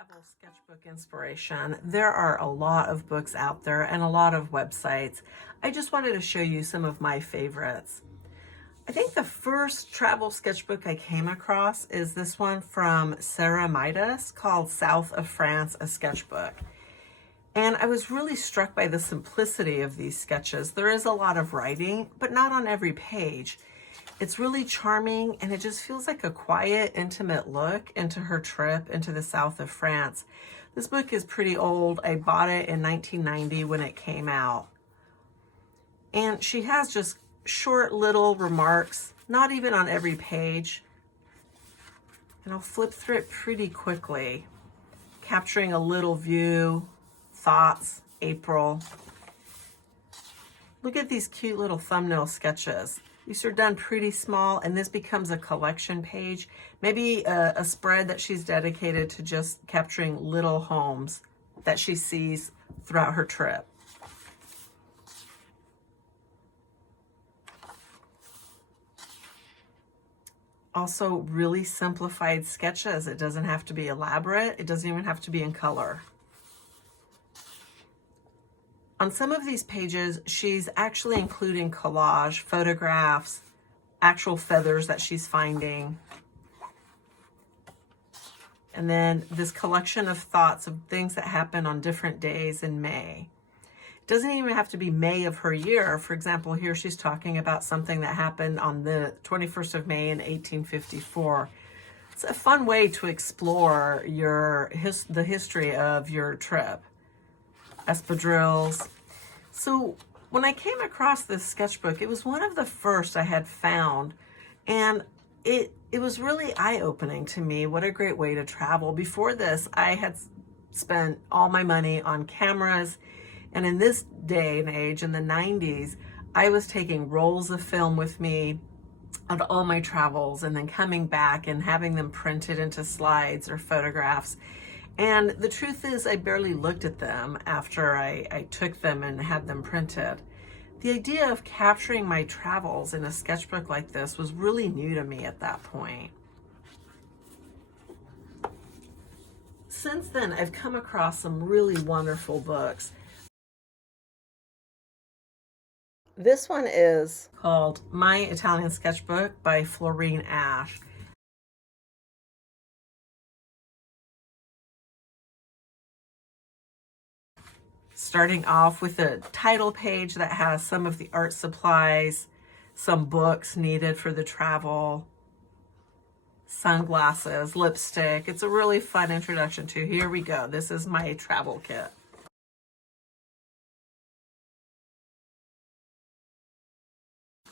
travel sketchbook inspiration, there are a lot of books out there and a lot of websites. I just wanted to show you some of my favorites. I think the first travel sketchbook I came across is this one from Sarah Midas called South of France, a Sketchbook. And I was really struck by the simplicity of these sketches. There is a lot of writing, but not on every page. It's really charming, and it just feels like a quiet, intimate look into her trip into the south of France. This book is pretty old. I bought it in 1990 when it came out. And she has just short little remarks, not even on every page. And I'll flip through it pretty quickly, capturing a little view, thoughts, April. Look at these cute little thumbnail sketches. These are done pretty small, and this becomes a collection page, maybe a spread that she's dedicated to just capturing little homes that she sees throughout her trip. Also, really simplified sketches. It doesn't have to be elaborate. It doesn't even have to be in color. On some of these pages, she's actually including collage, photographs, actual feathers that she's finding. And then this collection of thoughts of things that happen on different days in May. It doesn't even have to be May of her year. For example, here she's talking about something that happened on the 21st of May in 1854. It's a fun way to explore the history of your trip. Espadrilles. So when I came across this sketchbook, it was one of the first I had found, and it was really eye-opening to me. What a great way to travel. Before this, I had spent all my money on cameras, and in this day and age, in the 90s, I was taking rolls of film with me on all my travels and then coming back and having them printed into slides or photographs. And the truth is, I barely looked at them after I took them and had them printed. The idea of capturing my travels in a sketchbook like this was really new to me at that point. Since then, I've come across some really wonderful books. This one is called My Italian Sketchbook by Florine. Starting off with a title page that has some of the art supplies, some books needed for the travel, sunglasses, lipstick. It's a really fun introduction to, here we go. This is my travel kit.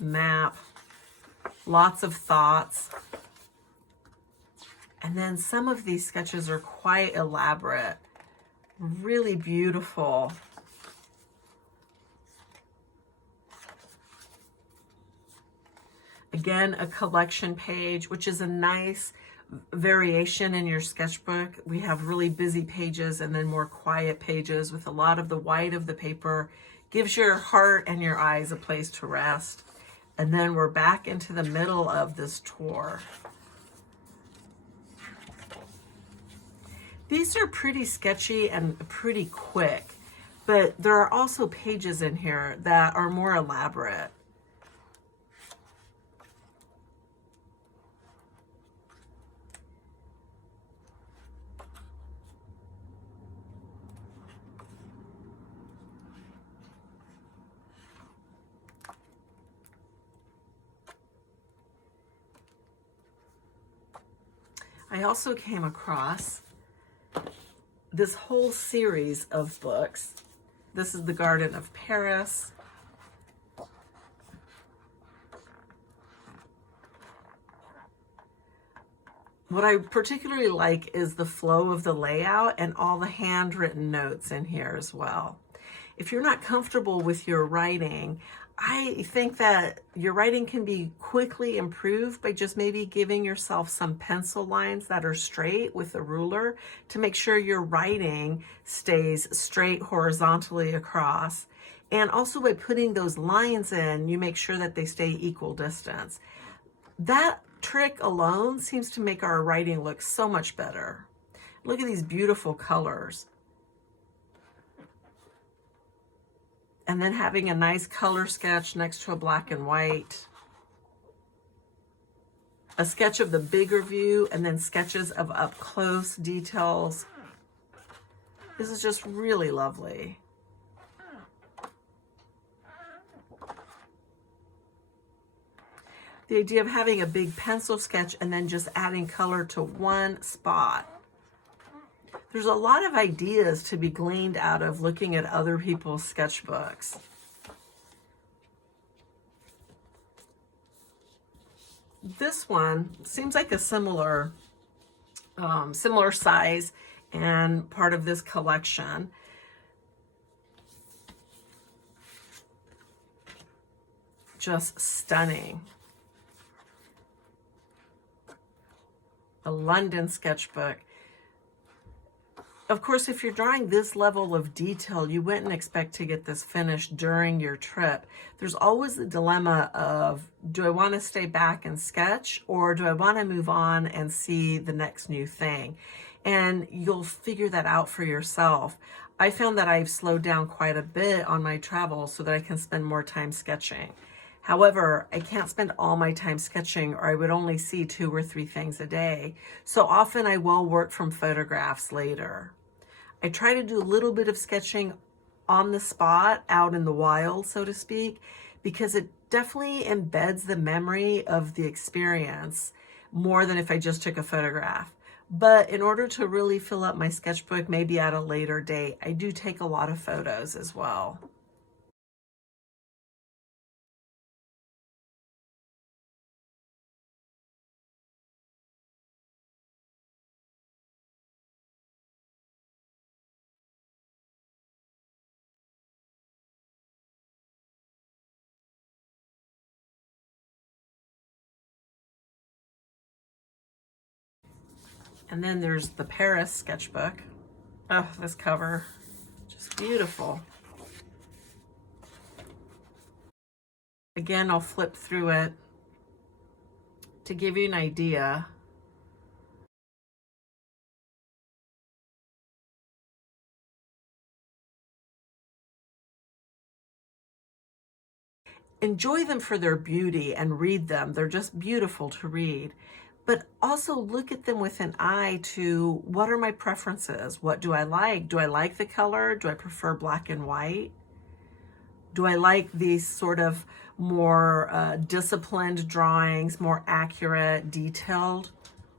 Map, lots of thoughts. And then some of these sketches are quite elaborate. Really beautiful. Again, a collection page, which is a nice variation in your sketchbook. We have really busy pages and then more quiet pages with a lot of the white of the paper. Gives your heart and your eyes a place to rest. And then we're back into the middle of this tour. These are pretty sketchy and pretty quick, but there are also pages in here that are more elaborate. I also came across this whole series of books. This is The Garden of Paris. What I particularly like is the flow of the layout and all the handwritten notes in here as well. If you're not comfortable with your writing, I think that your writing can be quickly improved by just maybe giving yourself some pencil lines that are straight with a ruler to make sure your writing stays straight horizontally across. And also by putting those lines in, you make sure that they stay equal distance. That trick alone seems to make our writing look so much better. Look at these beautiful colors. And then having a nice color sketch next to a black and white. A sketch of the bigger view and then sketches of up close details. This is just really lovely. The idea of having a big pencil sketch and then just adding color to one spot. There's a lot of ideas to be gleaned out of looking at other people's sketchbooks. This one seems like a similar size and part of this collection. Just stunning. A London sketchbook. Of course, if you're drawing this level of detail, you wouldn't expect to get this finished during your trip. There's always the dilemma of, do I want to stay back and sketch, or do I want to move on and see the next new thing? And you'll figure that out for yourself. I found that I've slowed down quite a bit on my travels so that I can spend more time sketching. However, I can't spend all my time sketching, or I would only see 2 or 3 things a day. So often I will work from photographs later. I try to do a little bit of sketching on the spot, out in the wild, so to speak, because it definitely embeds the memory of the experience more than if I just took a photograph. But in order to really fill up my sketchbook, maybe at a later date, I do take a lot of photos as well. And then there's the Paris Sketchbook. Oh, this cover, just beautiful. Again, I'll flip through it to give you an idea. Enjoy them for their beauty and read them. They're just beautiful to read. But also look at them with an eye to, what are my preferences? What do I like? Do I like the color? Do I prefer black and white? Do I like these sort of more disciplined drawings, more accurate, detailed?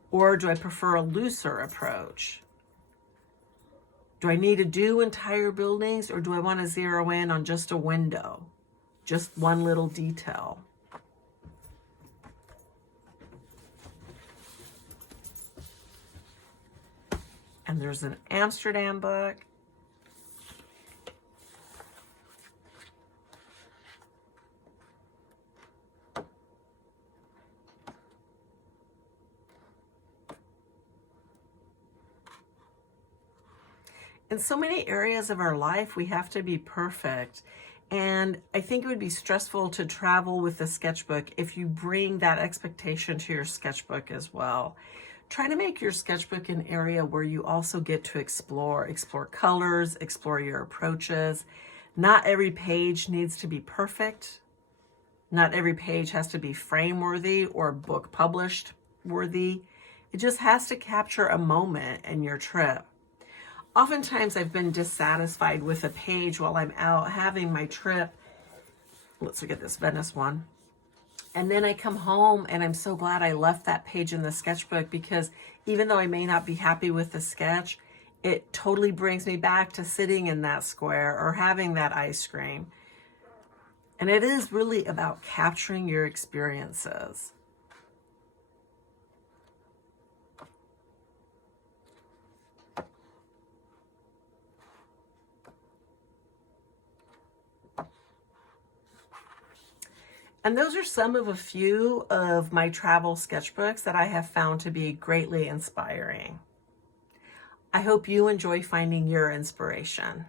Or do I prefer a looser approach? Do I need to do entire buildings, or do I want to zero in on just a window? Just one little detail? And there's an Amsterdam book. In so many areas of our life, we have to be perfect. And I think it would be stressful to travel with a sketchbook if you bring that expectation to your sketchbook as well. Try to make your sketchbook an area where you also get to explore colors, explore your approaches. Not every page needs to be perfect. Not every page has to be frame worthy or book published worthy. It just has to capture a moment in your trip. Oftentimes I've been dissatisfied with a page while I'm out having my trip. Let's look at this Venice one. And then I come home and I'm so glad I left that page in the sketchbook, because even though I may not be happy with the sketch, it totally brings me back to sitting in that square or having that ice cream. And it is really about capturing your experiences. And those are some of a few of my travel sketchbooks that I have found to be greatly inspiring. I hope you enjoy finding your inspiration.